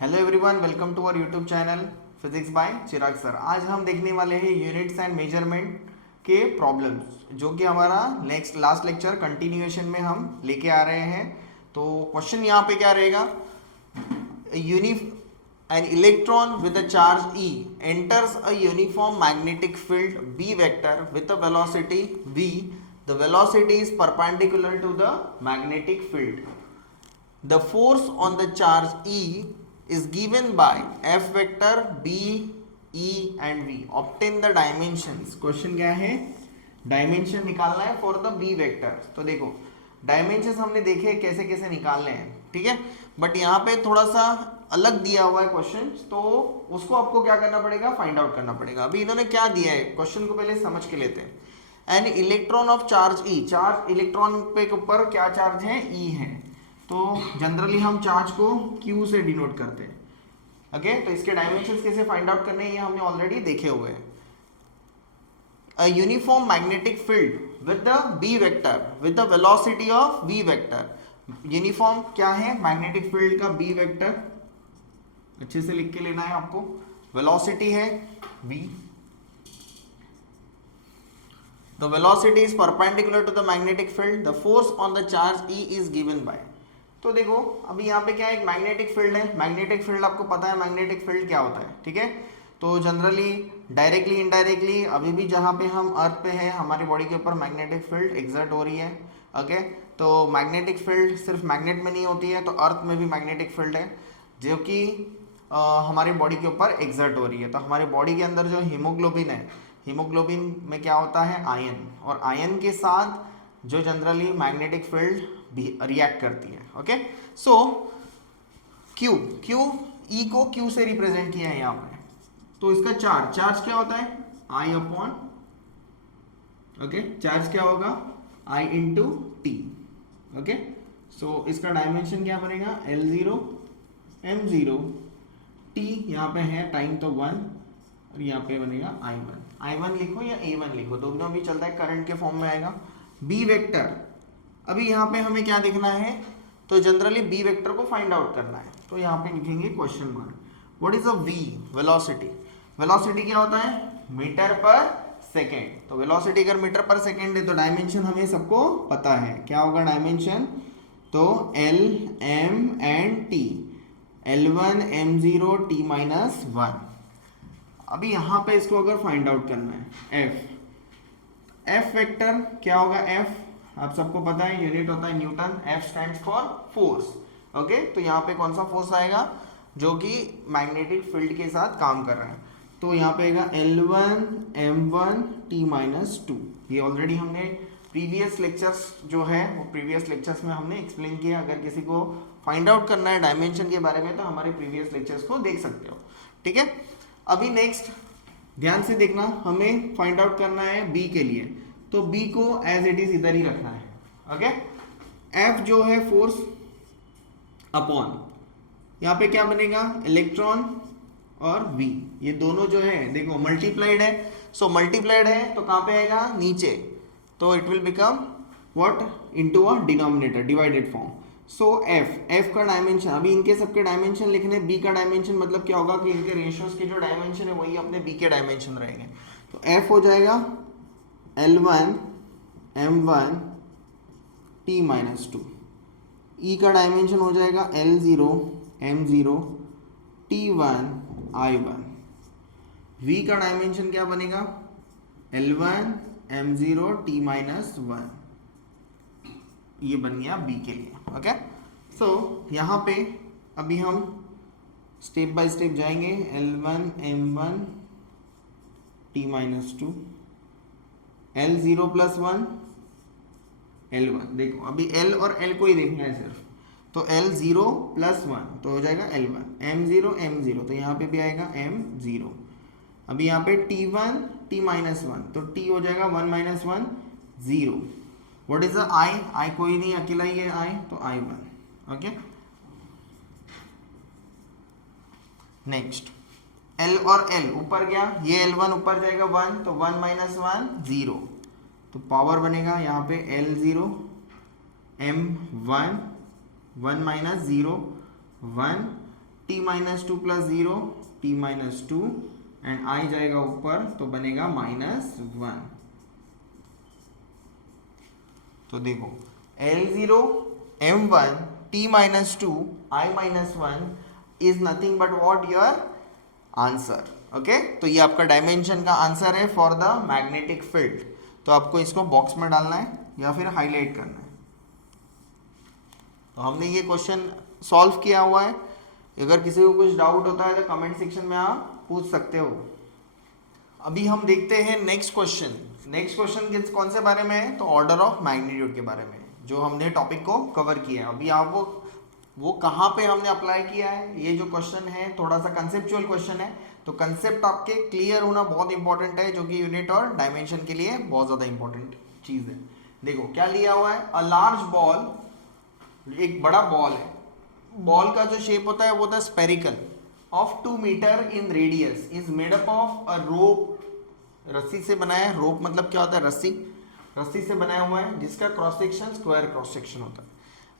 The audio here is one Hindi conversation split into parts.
Hello everyone, welcome to our YouTube channel physics by Chirag sir. आज हम देखने वाले हैं यूनिट्स एंड मेजरमेंट के प्रॉब्लम्स, जो कि हमारा नेक्स्ट लास्ट लेक्चर कंटिन्यूएशन में हम लेके आ रहे हैं। तो क्वेश्चन यहाँ पे क्या रहेगा, an electron with a charge E enters a uniform magnetic field B vector with a velocity v. The velocity is perpendicular to the magnetic field. The force on the charge E is given by F vector B, E and V. Obtain the dimensions. Question क्या है, डायमेंशन निकालना है फॉर द B वेक्टर। तो देखो डायमेंशन हमने देखे कैसे कैसे निकालने हैं, ठीक है, बट यहाँ पे थोड़ा सा अलग दिया हुआ है क्वेश्चन, तो उसको आपको क्या करना पड़ेगा, फाइंड आउट करना पड़ेगा। अभी इन्होंने क्या दिया है, क्वेश्चन को पहले समझ के लेते हैं। An electron of charge E, charge electron पे ऊपर क्या चार्ज है, ई है। तो जनरली हम चार्ज को Q से डिनोट करते हैं। ओके, तो इसके डायमेंशंस कैसे फाइंड आउट करने हैं ये हमने ऑलरेडी देखे हुए हैं। A uniform magnetic field with the B vector with the velocity of V vector. Uniform क्या है, मैग्नेटिक फील्ड का B वेक्टर, अच्छे से लिख के लेना है आपको। वेलोसिटी है V, the velocity is perpendicular to the magnetic field. The force on the charge E is given by. तो देखो अभी यहाँ पे क्या है, एक मैग्नेटिक फील्ड है। मैग्नेटिक फील्ड आपको पता है मैग्नेटिक फील्ड क्या होता है, ठीक है। तो जनरली डायरेक्टली इनडायरेक्टली अभी भी जहाँ पे हम अर्थ पे हैं, हमारी बॉडी के ऊपर मैग्नेटिक फील्ड एग्जर्ट हो रही है। ओके, तो मैग्नेटिक फील्ड सिर्फ मैग्नेट में नहीं होती है, तो अर्थ में भी मैग्नेटिक फील्ड है जो कि हमारी बॉडी के ऊपर एग्जर्ट हो रही है। तो हमारी बॉडी के अंदर जो हीमोग्लोबिन है, हीमोग्लोबिन में क्या होता है, आयन, और आयन के साथ जो जनरली मैग्नेटिक फील्ड भी रिएक्ट करती है। ओके, सो क्यू ई को क्यू से रिप्रेजेंट किया है यहाँ पे। तो इसका चार्ज क्या होता है, आई अपॉन, ओके, चार्ज क्या होगा, आई इंटू टी। ओके, सो इसका डायमेंशन क्या बनेगा, L0 M0 T, यहाँ पे है टाइम तो 1, और यहाँ पे बनेगा I1 लिखो या A1 लिखो, दोनों भी चलता है, करंट के फॉर्म में आएगा। B वेक्टर, अभी यहाँ पे हमें क्या देखना है, तो जनरली B वेक्टर को फाइंड आउट करना है। तो यहाँ पे लिखेंगे question mark. What is a V, velocity. Velocity क्या होता है, मीटर पर सेकेंड। तो वेलोसिटी अगर मीटर पर सेकेंड है तो डायमेंशन हमें सबको पता है, क्या होगा डायमेंशन, तो L M and T, L1 M0 T minus 1। अभी यहाँ पे इसको अगर फाइंड आउट करना है, F वेक्टर क्या होगा, F आप सबको पता है यूनिट होता है Newton, F stands for force. Okay, तो यहाँ पे कौन सा फोर्स आएगा, जो कि मैग्नेटिक फील्ड के साथ काम कर रहा है। तो यहाँ पे आएगा L1 M1 T माइनस 2। ये ऑलरेडी हमने प्रीवियस लेक्चर्स जो है वो प्रीवियस लेक्चर्स में हमने एक्सप्लेन किया। अगर किसी को फाइंड आउट करना है डायमेंशन के बारे में तो हमारे प्रीवियस लेक्चर्स को देख सकते हो, ठीक है। अभी नेक्स्ट ध्यान से देखना, हमें फाइंड आउट करना है B के लिए, तो B को एज इट इज इधर ही रखना है। ओके, F जो है फोर्स अपॉन, यहाँ पे क्या बनेगा, इलेक्ट्रॉन और V, ये दोनों जो है देखो मल्टीप्लाइड है। सो मल्टीप्लाइड है तो कहाँ पे आएगा, नीचे, तो it will become what, into a denominator, divided form. So F का डायमेंशन, अभी इनके सबके डायमेंशन लिखने, B का डायमेंशन मतलब क्या होगा कि इनके रेशियोज के जो डायमेंशन है वही अपने B के डायमेंशन रहेंगे। तो F हो जाएगा L1 M1 T minus 2, E का डायमेंशन हो जाएगा L0 M0 T1 I1, V का डायमेंशन क्या बनेगा, L1 M0 T माइनस 1। ये बन गया B के लिए। ओके, सो यहाँ पे अभी हम स्टेप बाय स्टेप जाएंगे। L1 M1 T minus 2, L0 plus 1 L1, देखो अभी L और L को ही देखना है सिर्फ, तो L0 प्लस 1 तो हो जाएगा L1, M0 M0 तो यहाँ पे भी आएगा M0। अभी यहाँ पे T1 T माइनस 1 तो T हो जाएगा 1 minus 1 0। What is the I कोई नहीं, अकेला ही है I, तो I1। ओके, नेक्स्ट L और L ऊपर गया, ये L1 ऊपर जाएगा 1, तो 1 माइनस 1 0, तो पावर बनेगा यहाँ पे L0 M1 1 minus 0 1 t minus two plus zero t minus two and I जाएगा ऊपर तो बनेगा -1। तो देखो L0 m1 t minus two i minus one is nothing but what your answer. Okay, तो ये आपका डायमेंशन का आंसर है फॉर द मैग्नेटिक फील्ड। तो आपको इसको बॉक्स में डालना है या फिर हाईलाइट करना है। तो हमने ये क्वेश्चन सॉल्व किया हुआ है। अगर किसी को कुछ डाउट होता है तो कमेंट सेक्शन में आप पूछ सकते हो। अभी हम देखते हैं नेक्स्ट क्वेश्चन। नेक्स्ट क्वेश्चन कौन से बारे में है? तो ऑर्डर ऑफ मैग्नीट्यूड के बारे में, जो हमने टॉपिक को कवर किया है। अभी आप वो कहाँ पे हमने अप्लाई किया है, ये जो क्वेश्चन है थोड़ा सा कंसेप्चुअल क्वेश्चन है। तो कंसेप्ट आपके क्लियर होना बहुत इंपॉर्टेंट है, जो कि यूनिट और डायमेंशन के लिए बहुत ज़्यादा इंपॉर्टेंट चीज़ है। देखो क्या लिया हुआ है, अ लार्ज बॉल, एक बड़ा बॉल है। बॉल का जो शेप होता है वो होता है spherical of 2 metre in radius, is made up of a rope, रस्सी से बनाया है। रोप मतलब क्या होता है? रस्सी, रस्सी से बनाया हुआ है, जिसका cross section square cross section होता है।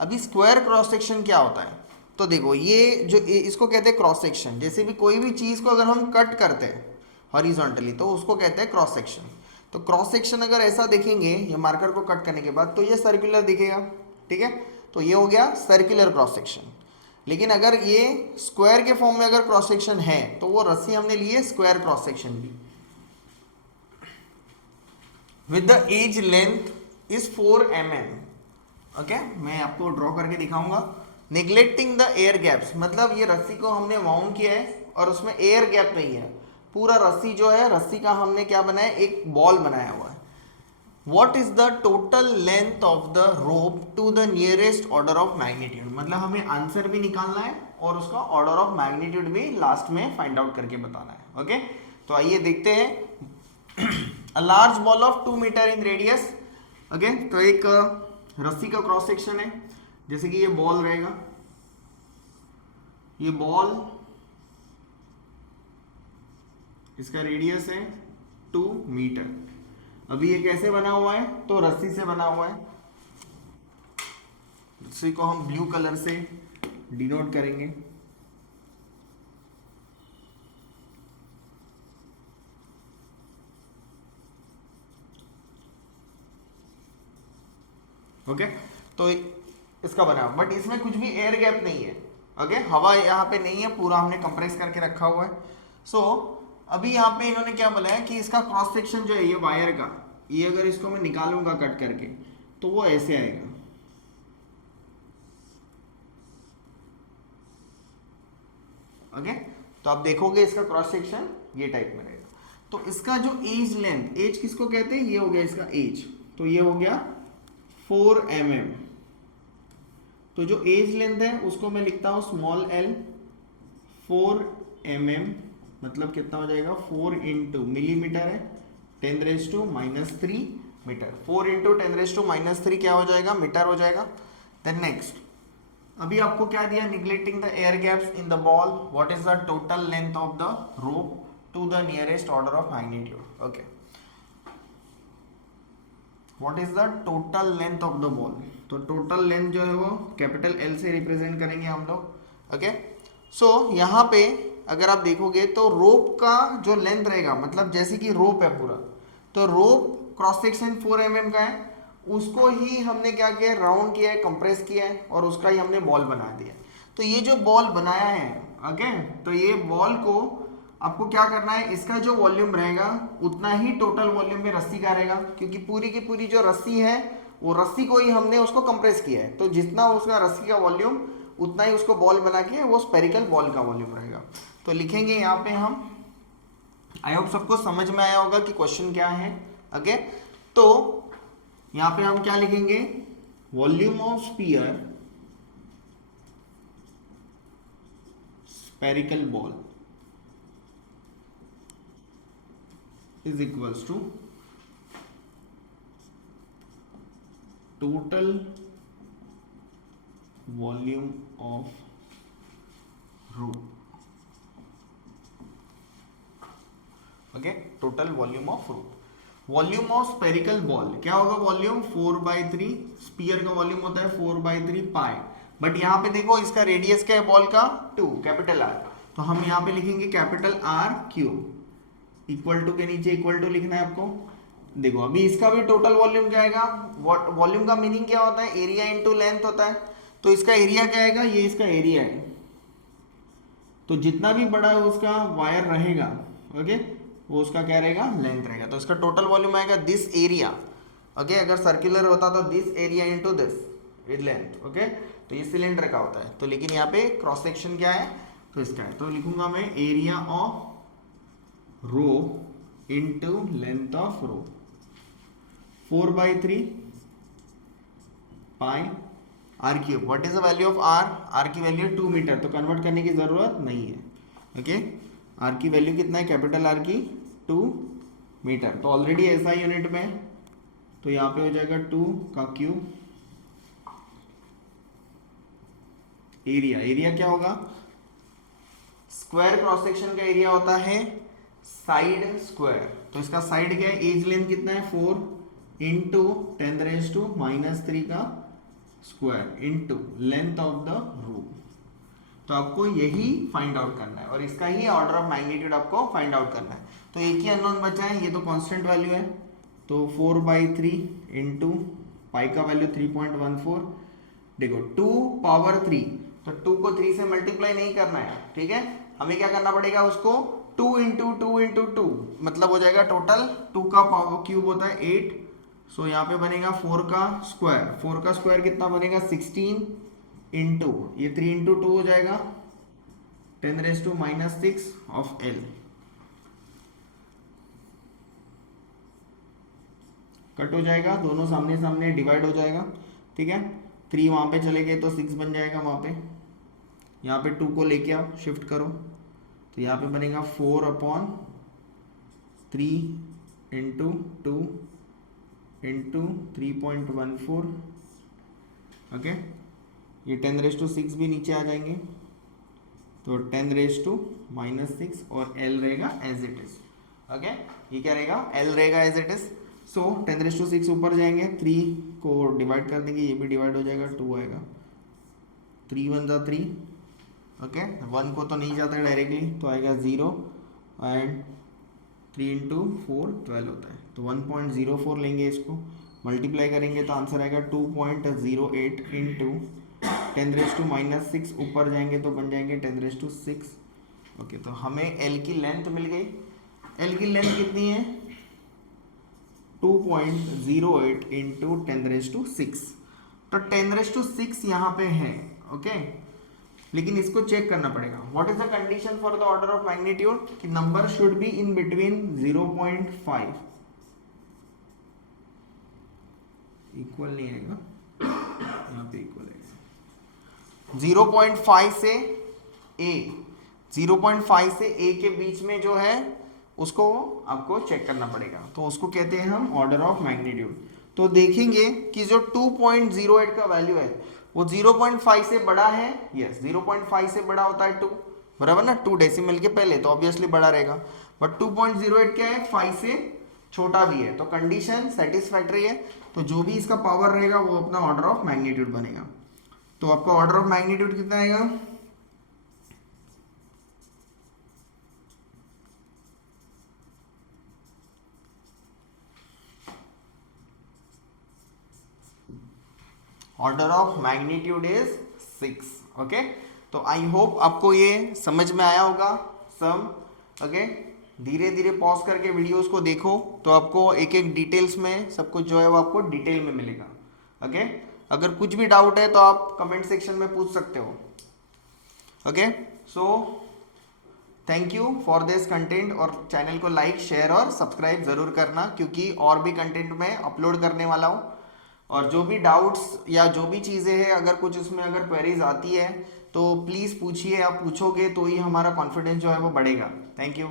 अभी स्क्वायर क्रॉस सेक्शन क्या होता है? तो देखो ये जो इसको कहते हैं क्रॉस सेक्शन। जैसे भी कोई भी चीज़ को अगर हम कट करते हैं हॉरिजॉन्टली तो उसको कहते हैं क्रॉस सेक्शन। तो क्रॉस सेक्शन अगर ऐसा देखेंगे ये मार्कर को कट करने के बाद तो ये सर्कुलर दिखेगा, ठीक है। तो ये हो गया सर्कुलर क्रॉस सेक्शन। लेकिन अगर ये स्क्वायर के फॉर्म में अगर क्रॉस सेक्शन है तो वो रस्सी हमने ली है स्क्वायर क्रॉस सेक्शन भी। With the edge length is 4 mm। Okay, मैं आपको ड्रॉ करके दिखाऊंगा। निगलेक्टिंग द एयर गैप्स, मतलब ये रस्सी को हमने वाउंड किया है और उसमें एयर गैप नहीं है। पूरा रस्सी जो है, रस्सी का हमने क्या बनाया, एक बॉल बनाया हुआ है। What is the total length of the rope to the nearest order of magnitude? मतलब हमें आंसर भी निकालना है और उसका ऑर्डर ऑफ मैग्नीट्यूड भी लास्ट में फाइंड आउट करके बताना है। ओके, तो आइए देखते हैं। A large ball of 2 metre in radius. Okay, तो एक रस्सी का क्रॉस सेक्शन है, जैसे कि ये बॉल रहेगा, ये बॉल, इसका रेडियस है 2 मीटर। अभी ये कैसे बना हुआ है? तो रस्सी से बना हुआ है। रस्सी को हम ब्लू कलर से डिनोट करेंगे। ओके, तो इसका बना, बट इसमें कुछ भी एयर गैप नहीं है। ओके, हवा यहाँ पे नहीं है, पूरा हमने कंप्रेस करके रखा हुआ है। सो अभी यहाँ पे इन्होंने क्या बोला है कि इसका क्रॉस सेक्शन जो है ये वायर का, ये अगर इसको मैं निकालूंगा कट करके तो वो ऐसे आएगा। ओके, तो आप देखोगे इसका क्रॉस सेक्शन ये टाइप में रहेगा। तो इसका जो एज लेंथ, एज किसको कहते हैं? ये हो गया इसका एज, तो ये हो गया 4 mm। तो जो एज लेंथ है उसको मैं लिखता हूं स्मॉल l, 4 mm मतलब कितना हो जाएगा? 4 इंटू मिलीमीटर है 10⁻³ मीटर। 4 इंटू 10⁻³ क्या हो जाएगा? मीटर हो जाएगा। देन नेक्स्ट, अभी आपको क्या दिया? Neglecting the air gaps in the ball, what is the total length of the rope to the nearest order of magnitude. Okay, what is the total length of the ball? तो टोटल लेंथ जो है वो कैपिटल L से रिप्रेजेंट करेंगे हम लोग। ओके, सो यहाँ पे अगर आप देखोगे तो रोप का जो लेंथ रहेगा, मतलब जैसे कि रोप है पूरा, तो रोप क्रॉस सेक्शन 4 mm का है, उसको ही हमने क्या किया? राउंड किया है, कंप्रेस किया है और उसका ही हमने बॉल बना दिया। तो ये जो बॉल बनाया है, ओके, तो ये बॉल को आपको क्या करना है? इसका जो वॉल्यूम रहेगा उतना ही टोटल वॉल्यूम में रस्सी का रहेगा, क्योंकि पूरी की पूरी जो रस्सी है वो रस्सी को ही हमने उसको कंप्रेस किया है। तो जितना उसका रस्सी का वॉल्यूम उतना ही उसको बॉल बना के वो स्पेरिकल बॉल का वॉल्यूम रहेगा। तो लिखेंगे यहाँ पे हम, आई होप सबको समझ में आया होगा कि क्वेश्चन क्या है। ओके, तो यहाँ पे हम क्या लिखेंगे? Volume of sphere, spherical ball is equals to total volume of rope. Okay, total volume of rope. Volume of spherical ball क्या होगा? वॉल्यूम 4/3, स्पीयर का वॉल्यूम होता है 4/3 पाई। बट यहाँ पे देखो इसका रेडियस क्या है बॉल का 2 कैपिटल आर, तो हम यहाँ पे लिखेंगे capital R cube equal to के नीचे इक्वल टू लिखना है आपको। देखो अभी इसका भी टोटल वॉल्यूम क्या आएगा, वॉल्यूम का मीनिंग क्या होता है, एरिया इनटू लेंथ होता है, तो इसका एरिया क्या आएगा, ये इसका एरिया है, तो जितना भी बड़ा उसका वायर रहेगा ओके वो उसका क्या रहेगा, लेंथ रहेगा, तो इसका टोटल वॉल्यूम आएगा दिस एरिया ओके। अगर सर्कुलर होता तो this area into this with length okay, तो ये सिलेंडर का होता है, तो लेकिन यहाँ पे क्रॉस सेक्शन क्या है, तो इसका है, तो लिखूंगा मैं area of rope into length of rope 4/3 pi R cube. What is the value of R, R की वैल्यू 2 मीटर, तो कन्वर्ट करने की जरूरत नहीं है ओके। आर की वैल्यू कितना है, कैपिटल आर की 2 मीटर, तो ऑलरेडी ऐसा यूनिट में, तो यहाँ पे हो जाएगा 2 का क्यूब। एरिया, एरिया क्या होगा, स्क्वायर क्रॉस सेक्शन का एरिया होता है साइड स्क्वायर, तो इसका साइड क्या है, एज लेंथ कितना है 4 इंटू 10⁻³ का square into length of the room, तो आपको यही फाइंड आउट करना है और इसका ही ऑर्डर ऑफ मैग्नीट्यूड आपको फाइंड आउट करना है। तो एक ही अननोन बचा है, ये तो कांस्टेंट वैल्यू है, तो 4/3 इंटू पाई का वैल्यू 3.14, देखो 2 पावर 3, तो 2 को 3 से मल्टीप्लाई नहीं करना है ठीक है, हमें क्या करना पड़ेगा उसको 2 इंटू 2 इंटू 2, मतलब हो जाएगा टोटल 2 का पावर क्यूब होता है 8, सो यहाँ पे बनेगा 4 का स्क्वायर, 4 का स्क्वायर कितना बनेगा 16 इंटू ये 3 इंटू 2 हो जाएगा 10⁻⁻6 ऑफ एल, कट हो जाएगा, दोनों सामने सामने डिवाइड हो जाएगा ठीक है, 3 वहाँ पे चले गए तो 6 बन जाएगा वहाँ पे, यहाँ पे 2 को लेके आओ शिफ्ट करो, तो यहाँ पे बनेगा 4/3 इंटू 2 इंटू 3.14 ओके, ये 10⁻6 भी नीचे आ जाएंगे, तो 10⁻⁻6 और L रहेगा एज इट इज ओके, ये क्या रहेगा L रहेगा एज इट इज, सो 10⁻6 ऊपर जाएंगे, 3 को डिवाइड कर देंगे, ये भी डिवाइड हो जाएगा, 2 आएगा, 3 1 जा 3 ओके, 1 को तो नहीं जाता है डायरेक्टली, तो आएगा 0 एंड 3 इंटू 4 12 होता है, तो 1.04 लेंगे, इसको मल्टीप्लाई करेंगे तो आंसर आएगा 2.08 इंटू 10⁻⁻6 ऊपर जाएंगे तो बन जाएंगे 10⁻6 ओके, तो हमें L की लेंथ मिल गई। L की लेंथ कितनी है 2.08 इंटू 10⁻6, तो 10⁻6 यहाँ पे है ओके, लेकिन इसको चेक करना पड़ेगा, what is the condition for the order of magnitude, कि number should be in between 0.5 equal नहीं आएगा, यहाँ पे इक्वल आएगा 0.5 से a, 0.5 से a के बीच में जो है उसको आपको चेक करना पड़ेगा, तो उसको कहते हैं हम ऑर्डर ऑफ मैग्नीट्यूड। तो देखेंगे कि जो 2.08 का वैल्यू है वो 0.5 से बड़ा है, यस 0.5 से बड़ा होता है 2 बराबर ना, 2 डेसिमल के पहले, तो ऑब्वियसली बड़ा रहेगा, बट 2.08 क्या है 5 से छोटा भी है, तो कंडीशन सेटिस्फैक्टरी है, तो जो भी इसका पावर रहेगा वो अपना ऑर्डर ऑफ मैग्नीट्यूड बनेगा। तो आपका ऑर्डर ऑफ मैग्नीट्यूड कितना आएगा, order of magnitude is 6 okay. तो आई होप आपको ये समझ में आया होगा सब ओके। धीरे धीरे पॉज करके वीडियोस को देखो तो आपको एक एक डिटेल्स में सब कुछ जो है वो आपको डिटेल में मिलेगा ओके। अगर कुछ भी डाउट है तो आप कमेंट सेक्शन में पूछ सकते हो okay. So thank you for this content, और चैनल को लाइक शेयर और सब्सक्राइब ज़रूर करना, क्योंकि और भी कंटेंट मैं अपलोड करने वाला हूँ। और जो भी डाउट्स या जो भी चीज़ें हैं, अगर कुछ उसमें अगर क्वेरीज आती है तो प्लीज़ पूछिए, आप पूछोगे तो ही हमारा कॉन्फिडेंस जो है वो बढ़ेगा। Thank you.